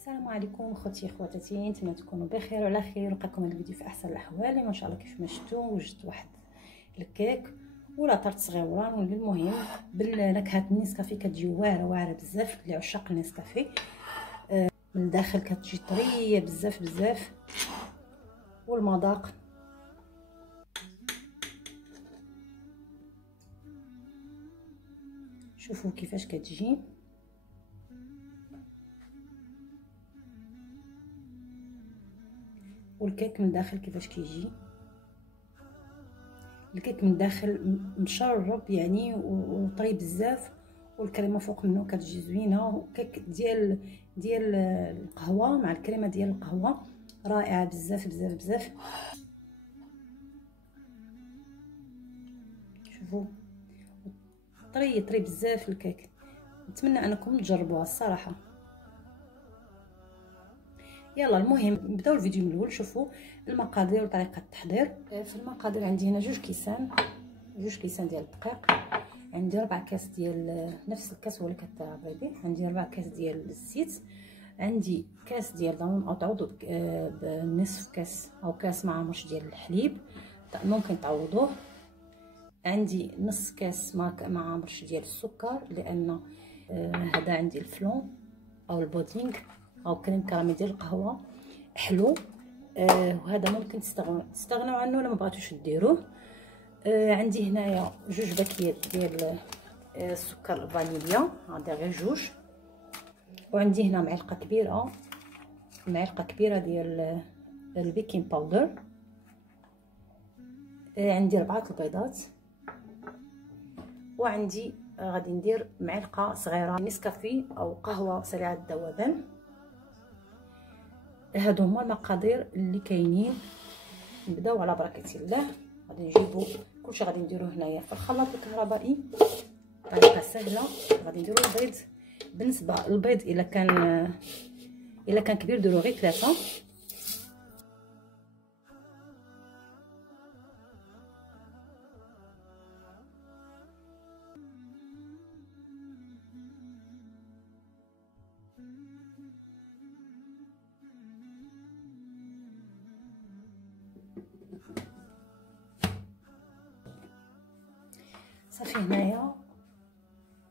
السلام عليكم اخوتي اخواتاتي، نتمنى تكونوا بخير وعلى خير وبقاكم الفيديو في احسن الاحوال. ما شاء الله كيف ما شفتوا وجدت واحد الكيك ولا طرت صغيره، والمهم بالنكهه النسكافيه كتجي واعره بزاف لعشاق النسكافيه. من الداخل كتجي طريه بزاف والمذاق شوفوا كيفاش كتجي. والكيك من الداخل كيفاش كيجي، الكيك من الداخل مشرب يعني وطري بزاف، والكريمه فوق منه كتجي زوينه. وكيك ديال القهوه مع الكريمه ديال القهوه رائعه بزاف. شوفوا طري بزاف الكيك. نتمنى انكم تجربوها الصراحه. يلا المهم نبداو الفيديو من الاول. شوفوا المقادير وطريقه التحضير. في المقادير عندي هنا جوج كيسان ديال الدقيق، عندي 4 كاس ديال نفس الكاس هو اللي كتعبر به، عندي 4 كاس ديال الزيت، عندي كاس ديال ضمن او تعوضوا بنصف كاس او كاس مع عمرش ديال الحليب ممكن تعوضوه، عندي نص كاس مع عمرش ديال السكر لان هذا عندي الفلون او البودينغ او كريم كراميل ديال القهوه حلو. وهذا ممكن تستغنوا عنه ولا ما بغيتوش ديروه. عندي هنايا جوج باكيات ديال السكر الفانيليا، هذا غير جوج. وعندي هنا معلقه كبيره ديال البيكين باودر. عندي 4 البيضات، وعندي غادي ندير معلقه صغيره نسكافيه او قهوه سريعه الذوبان. هادو هما المقادير اللي كاينين. نبداو على بركه الله. غادي نجيبو كلشي غادي نديروه هنايا في الخلاط الكهربائي، طريقه سهله. غادي نديرو البيض. بالنسبه للبيض الا كان كبير ديرو غير 3. صافي هنايا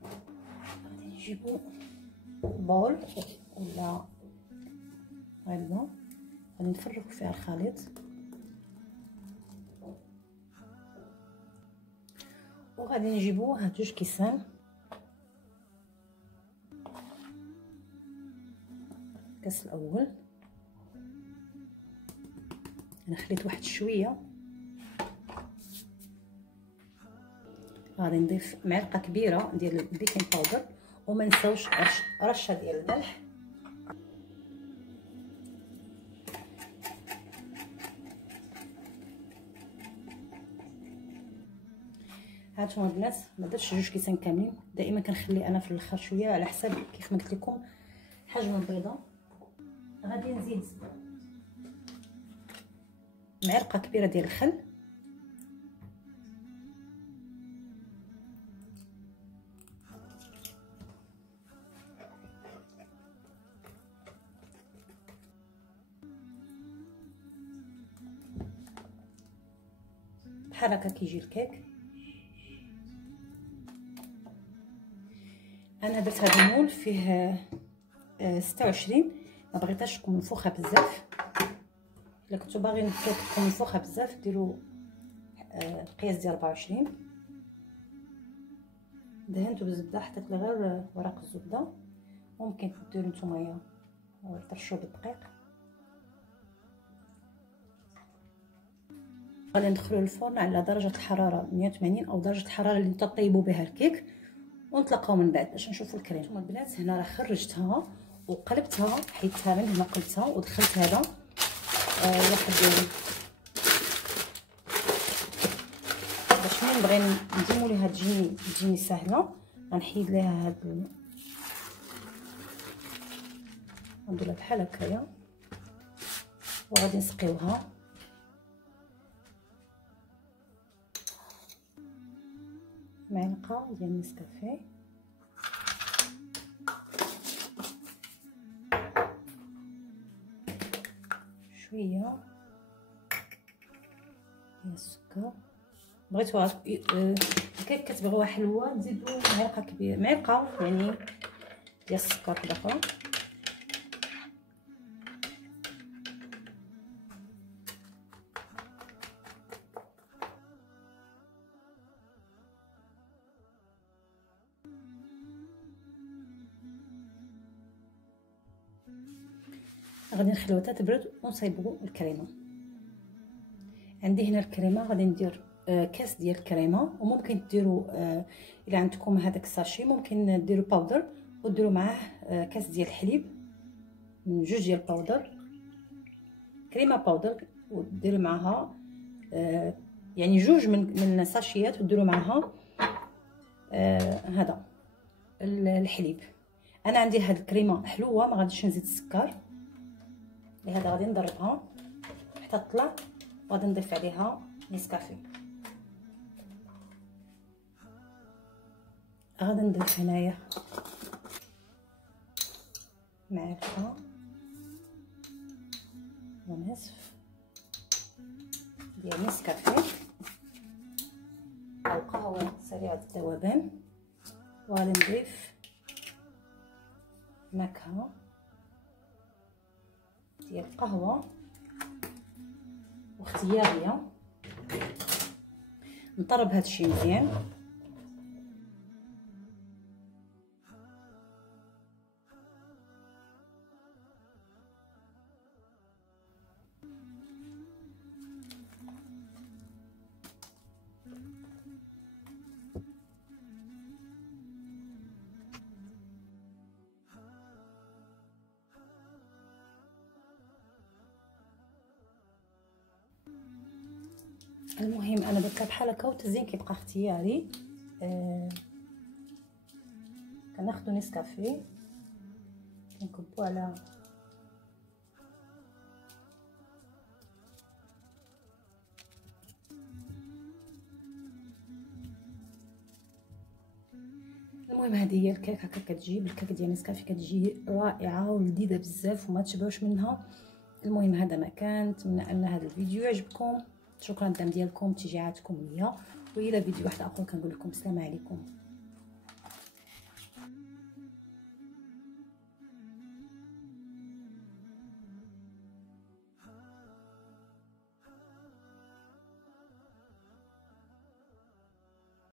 غادي نجيبو بول ولا علبه، غادي نفرغ فيها الخليط وغادي نجيبو هاد جوج كيسان. الكاس الاول انا خليت واحد شويه، غادي نضيف معلقه كبيره ديال البيكين باودر، وما نساوش رشه ديال الملح. هانتوما البنات ما درتش جوج كيسان كاملين، دائما كنخلي انا في الاخر شويه على حساب كيف ما قلت لكم حجم البيضه. غادي نزيد معلقه كبيره ديال الخل، بحال هكا كيجي الكيك. انا درت هذا المول فيه 26، ما بغيتهاش تكون منفوخه بزاف. الا كنتو باغيين الكيك تكون منفوخه بزاف ديروا القياس ديال 24. دهنتو بالزبده، حطيت لي غير ورق الزبده، ممكن ديروا نتوما ترشوا بالدقيق. غادي ندخلوا الفرن على درجه الحراره 180 او درجه الحراره اللي تطيبوا بها الكيك، ونتلاقاو من بعد باش نشوفوا الكريم. هانتوما البنات هنا راه خرجتها وقلبتها، حيدتها من هنا قلبتها ودخلت هذا واحد باش ملي نبغي نديمو ليها تجيني سهله. غنحيد ليها هاد نديرها بحال هكايا وغادي نسقيوها. معلقه ديال النسكافيه شويه ديال السكر. بغيتو كيف كتبغيوها حلوه تزيدوا معلقه كبيره، معلقه يعني ديال السكر دابا. غادي نخليوها تبرد ونصايبوا الكريمه. عندي هنا الكريمه، غادي ندير كاس ديال الكريمه، وممكن ديروا الا عندكم هذاك الساشي ممكن ديروا باودر وديروا معاه كاس ديال الحليب، جوج ديال باودر كريمه باودر، وديروا معاها يعني جوج من ساشيات، وديروا معاها هذا الحليب. انا عندي هاد الكريمه حلوه ما غاديش نزيد السكر، لهذا غادي نضربها حتى تطلع، وغادي نضيف عليها نسكافيه. غادي نضيف هنايا معلقه ونصف ديال نسكافيه او قهوه سريعه الذوبان، وغادي نضيف نكهه ديال القهوه واختياريه. نطرب هذا الشيء مزيان. المهم انا درتها بحال هكا، والتزيين كيبقى اختياري. كناخذوا نسكافيه كنكبوا على المهم هذه هي الكيك. هكا كتجي بالكيك ديال نسكافيه، كتجي رائعه ولذيذه بزاف وما تشبعوش منها. المهم هذا ما كان، نتمنى ان هذا الفيديو يعجبكم. شكرا للدعم ديالكم، تشجيعاتكم ليا، والى فيديو واحد اخر كنقول لكم السلام عليكم.